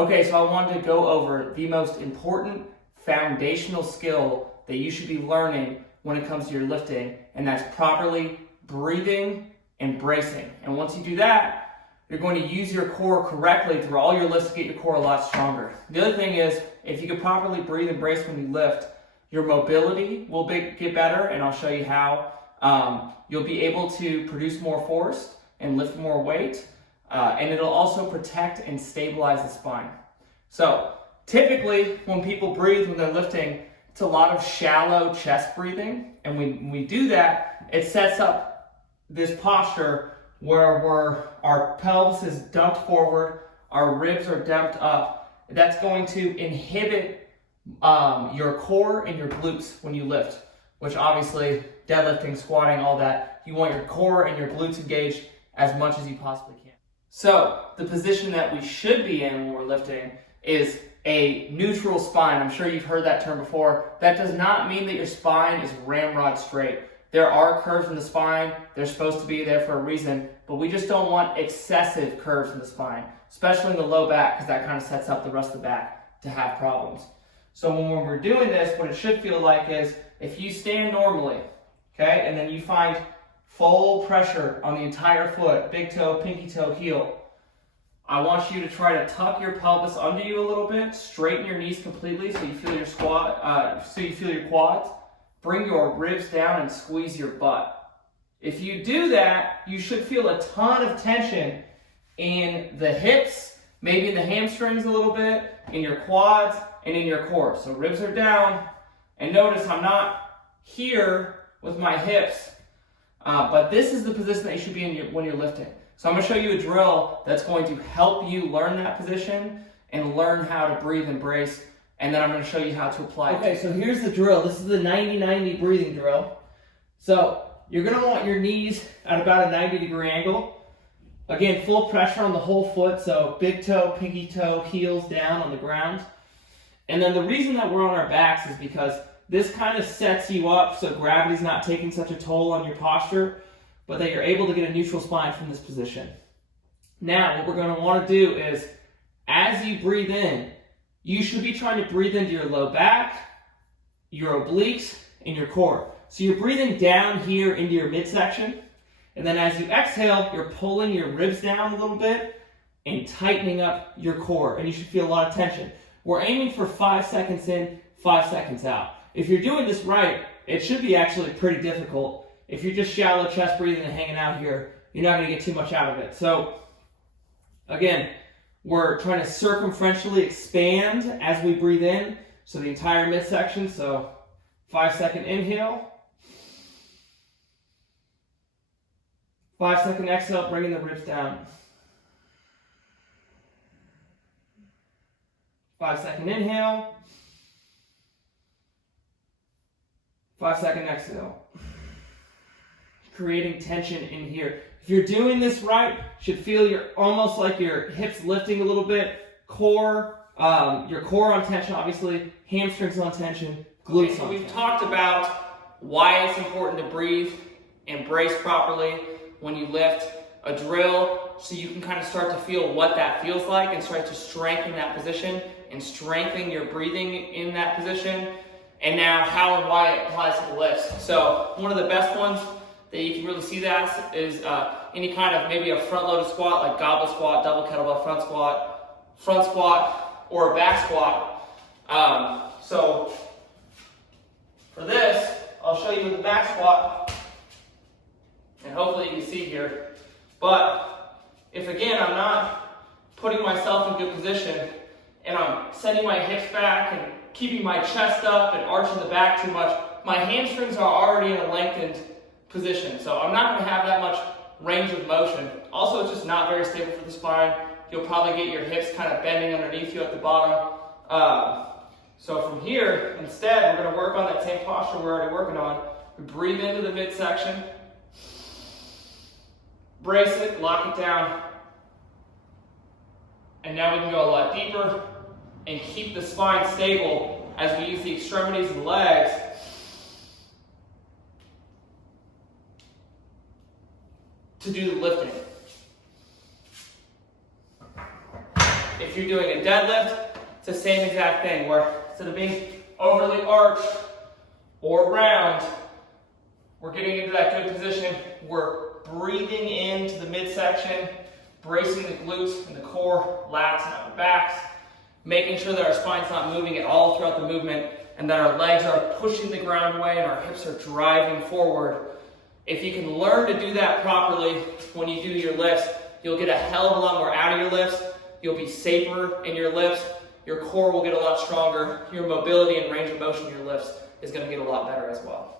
Okay, so I wanted to go over the most important foundational skill that you should be learning when it comes to your lifting, and that's properly breathing and bracing. And once you do that, you're going to use your core correctly through all your lifts to get your core a lot stronger. The other thing is, if you can properly breathe and brace when you lift, your mobility will get better, and I'll show you how. You'll be able to produce more force and lift more weight. And it'll also protect and stabilize the spine. So typically when people breathe when they're lifting, it's a lot of shallow chest breathing. And when we do that, it sets up this posture where our pelvis is dumped forward, our ribs are dumped up. That's going to inhibit your core and your glutes when you lift, which obviously deadlifting, squatting, all that, you want your core and your glutes engaged as much as you possibly can. So the position that we should be in when we're lifting is a neutral spine. I'm sure you've heard that term before. That does not mean that your spine is ramrod straight. There are curves in the spine. They're supposed to be there for a reason, but we just don't want excessive curves in the spine, especially in the low back, because that kind of sets up the rest of the back to have problems. So when we're doing this, what it should feel like is if you stand normally, okay, and then you find full pressure on the entire foot, big toe, pinky toe, heel. I want you to try to tuck your pelvis under you a little bit, straighten your knees completely so you feel your quads. Bring your ribs down and squeeze your butt. If you do that, you should feel a ton of tension in the hips, maybe in the hamstrings a little bit, in your quads, and in your core. So ribs are down, and notice I'm not here with my hips. But this is the position that you should be in when you're lifting. So I'm going to show you a drill that's going to help you learn that position and learn how to breathe and brace, and then I'm going to show you how to apply it. Okay, so here's the drill. This is the 90-90 breathing drill. So you're going to want your knees at about a 90-degree angle. Again, full pressure on the whole foot, so big toe, pinky toe, heels down on the ground. And then the reason that we're on our backs is because this kind of sets you up so gravity's not taking such a toll on your posture, but that you're able to get a neutral spine from this position. Now, what we're going to want to do is, as you breathe in, you should be trying to breathe into your low back, your obliques, and your core. So you're breathing down here into your midsection, and then as you exhale, you're pulling your ribs down a little bit and tightening up your core, and you should feel a lot of tension. We're aiming for 5 seconds in, 5 seconds out. If you're doing this right, it should be actually pretty difficult. If you're just shallow chest breathing and hanging out here, you're not going to get too much out of it. So, again, we're trying to circumferentially expand as we breathe in, so the entire midsection. So, 5-second inhale. 5-second exhale, bringing the ribs down. 5-second inhale. 5-second exhale. Creating tension in here. If you're doing this right, you should feel almost like your hips lifting a little bit, core, your core on tension, obviously, hamstrings on tension, glutes on tension. We've talked about why it's important to breathe and brace properly when you lift. A drill so you can kind of start to feel what that feels like and start to strengthen that position and strengthen your breathing in that position. And now how and why it applies to the lifts. So one of the best ones that you can really see that is any kind of maybe a front-loaded squat, like goblet squat, double kettlebell front squat, or a back squat. So for this, I'll show you with the back squat, and hopefully you can see here. But if again I'm not putting myself in good position and I'm sending my hips back and keeping my chest up and arching the back too much, my hamstrings are already in a lengthened position. So I'm not going to have that much range of motion. Also, it's just not very stable for the spine. You'll probably get your hips kind of bending underneath you at the bottom. So from here, instead, we're going to work on that same posture we're already working on. We breathe into the midsection. Brace it, lock it down. And now we can go a lot deeper and keep the spine stable as we use the extremities of the legs to do the lifting. If you're doing a deadlift, it's the same exact thing, where instead of being overly arched or round, we're getting into that good position. We're breathing into the midsection, bracing the glutes and the core, lats and upper backs, making sure that our spine's not moving at all throughout the movement, and that our legs are pushing the ground away and our hips are driving forward. If you can learn to do that properly when you do your lifts, you'll get a hell of a lot more out of your lifts. You'll be safer in your lifts. Your core will get a lot stronger. Your mobility and range of motion in your lifts is going to get a lot better as well.